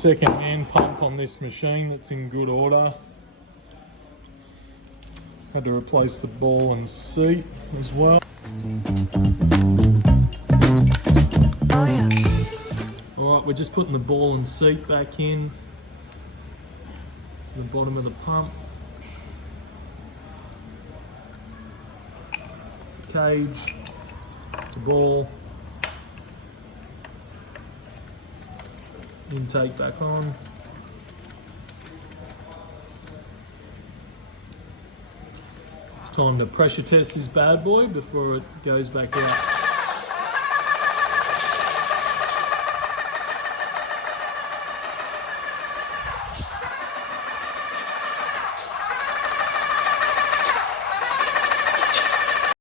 second hand pump on this machine that's in good order. Had to replace the ball and seat as well. Oh yeah. Alright, we're just putting the ball and seat back in to the bottom of the pump. It's the cage, the ball, intake back on. It's time to pressure test this bad boy before it goes back out.